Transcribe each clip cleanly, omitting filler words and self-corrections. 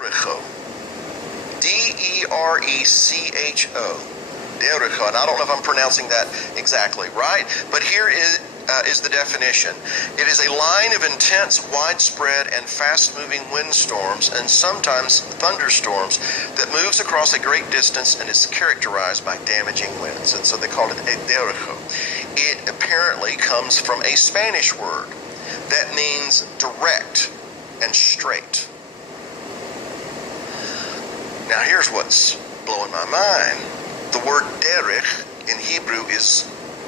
Derecho. D-E-R-E-C-H-O. Derecho. And I don't know if I'm pronouncing that exactly right, but here is the definition. It is a line of intense, widespread, and fast-moving windstorms and sometimes thunderstorms that moves across a great distance and is characterized by damaging winds. And so they call it a derecho. It apparently comes from a Spanish word that means direct and straight. Now here's what's blowing my mind. The word derech in Hebrew is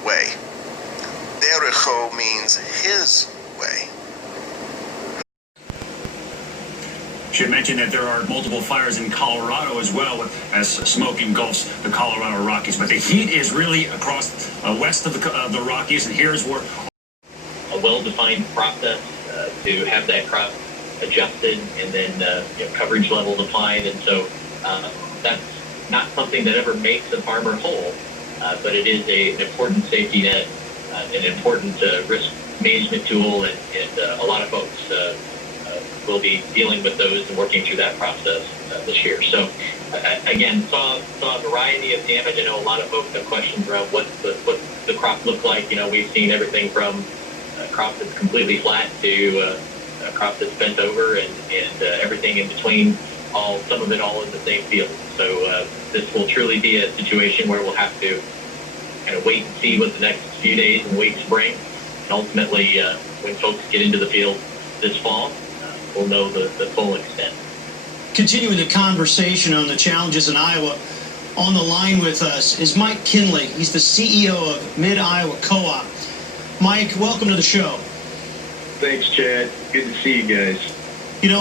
way. Derecho means his way. Should mention that there are multiple fires in Colorado as well, as smoke engulfs the Colorado Rockies. But the heat is really across west of the Rockies, and here's where a well-defined process to have that crop adjusted and then coverage levels applied. And so that's not something that ever makes a farmer whole, but it is an important safety net, an important risk management tool, and a lot of folks will be dealing with those and working through that process this year. So again, saw a variety of damage. I know a lot of folks have questions around what the crop looked like. We've seen everything from a crop that's completely flat to a crop that's bent over and everything in between, some of it all in the same field. So this will truly be a situation where we'll have to kind of wait and see what the next few days and weeks bring. And ultimately, when folks get into the field this fall, we'll know the full extent. Continuing the conversation on the challenges in Iowa, on the line with us is Mike Kinley. He's the CEO of Mid-Iowa Co-op. Mike, welcome to the show. Thanks, Chad. Good to see you guys.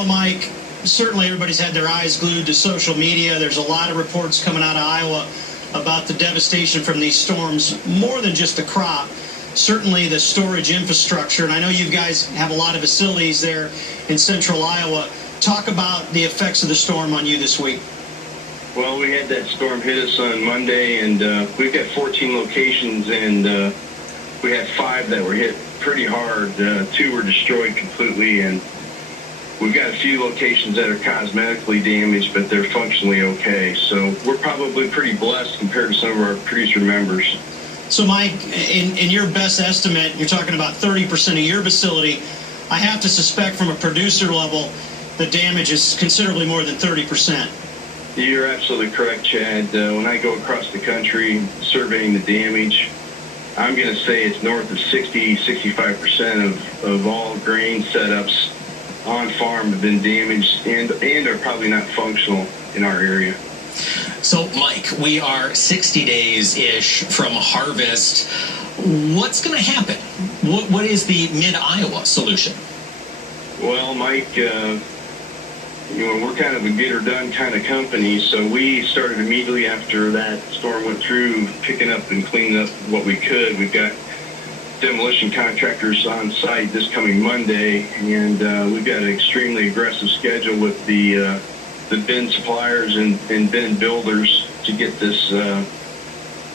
Mike, certainly everybody's had their eyes glued to social media. There's a lot of reports coming out of Iowa about the devastation from these storms, more than just the crop, certainly the storage infrastructure. And I know you guys have a lot of facilities there in central Iowa. Talk about the effects of the storm on you this week. Well, we had that storm hit us on Monday, and we've got 14 locations, and we had 5 that were hit pretty hard. 2 were destroyed completely, and we've got a few locations that are cosmetically damaged, but they're functionally okay. So we're probably pretty blessed compared to some of our producer members. So, Mike, in your best estimate, you're talking about 30% of your facility. I have to suspect from a producer level, the damage is considerably more than 30%. You're absolutely correct, Chad. When I go across the country surveying the damage, I'm going to say it's north of 65% of all grain setups on farm have been damaged and are probably not functional in our area. So, Mike, we are 60 days-ish from harvest. What's going to happen? What is the Mid-Iowa solution? Well, Mike, we're kind of a get-or-done kind of company, so we started immediately after that storm went through, picking up and cleaning up what we could. We've got demolition contractors on site this coming Monday, and we've got an extremely aggressive schedule with the bin suppliers and bin builders to get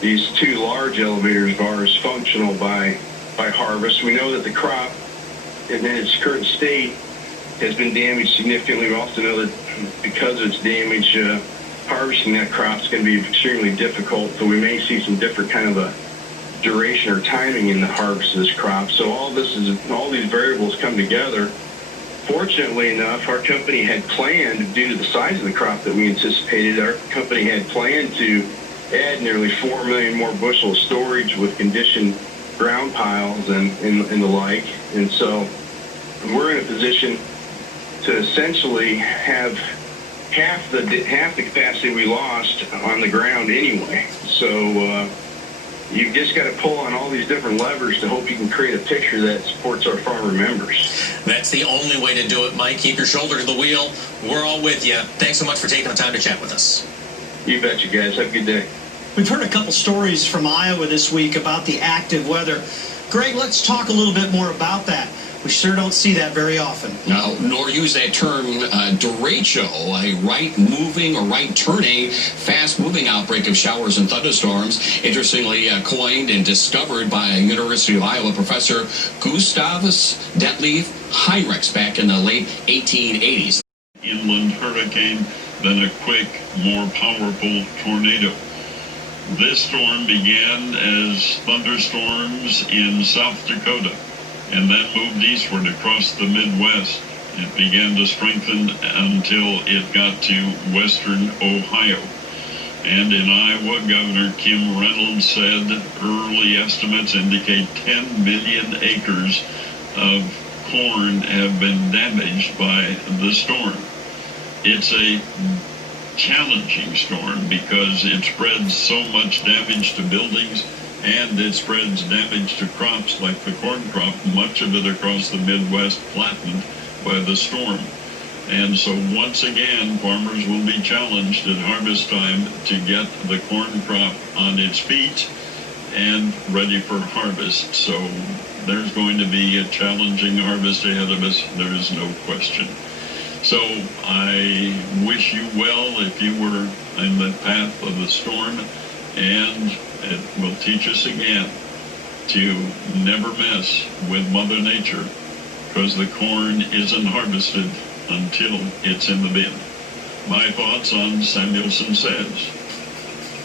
these 2 large elevators of ours functional by harvest. We know that the crop in its current state has been damaged significantly. We also know that because of its damage, harvesting that crop is going to be extremely difficult, so we may see some different kind of a duration or timing in the harvest of this crop. So all these variables come together. Fortunately enough, our company had planned, due to the size of the crop that we anticipated, our company had planned to add nearly 4 million more bushel of storage with conditioned ground piles and the like. And so we're in a position to essentially have half the capacity we lost on the ground anyway. So you've just got to pull on all these different levers to hope you can create a picture that supports our farmer members. That's the only way to do it, Mike. Keep your shoulder to the wheel. We're all with you. Thanks so much for taking the time to chat with us. You betcha, guys. Have a good day. We've heard a couple stories from Iowa this week about the active weather. Greg, let's talk a little bit more about that. We sure don't see that very often. No, nor use that term derecho, a right-moving or right-turning, fast-moving outbreak of showers and thunderstorms. Interestingly coined and discovered by University of Iowa professor Gustavus Detlev Heinrichs back in the late 1880s. inland hurricane than a quick, more powerful tornado. This storm began as thunderstorms in South Dakota and then moved eastward across the Midwest. It began to strengthen until it got to western Ohio. And in Iowa, Governor Kim Reynolds said early estimates indicate 10 million acres of corn have been damaged by the storm. It's a challenging storm because it spreads so much damage to buildings and it spreads damage to crops like the corn crop, much of it across the Midwest flattened by the storm. And so once again, farmers will be challenged at harvest time to get the corn crop on its feet and ready for harvest. So there's going to be a challenging harvest ahead of us. There is no question. So I wish you well if you were in the path of the storm, and it will teach us again to never mess with Mother Nature, because the corn isn't harvested until it's in the bin. My thoughts on Samuelson Says.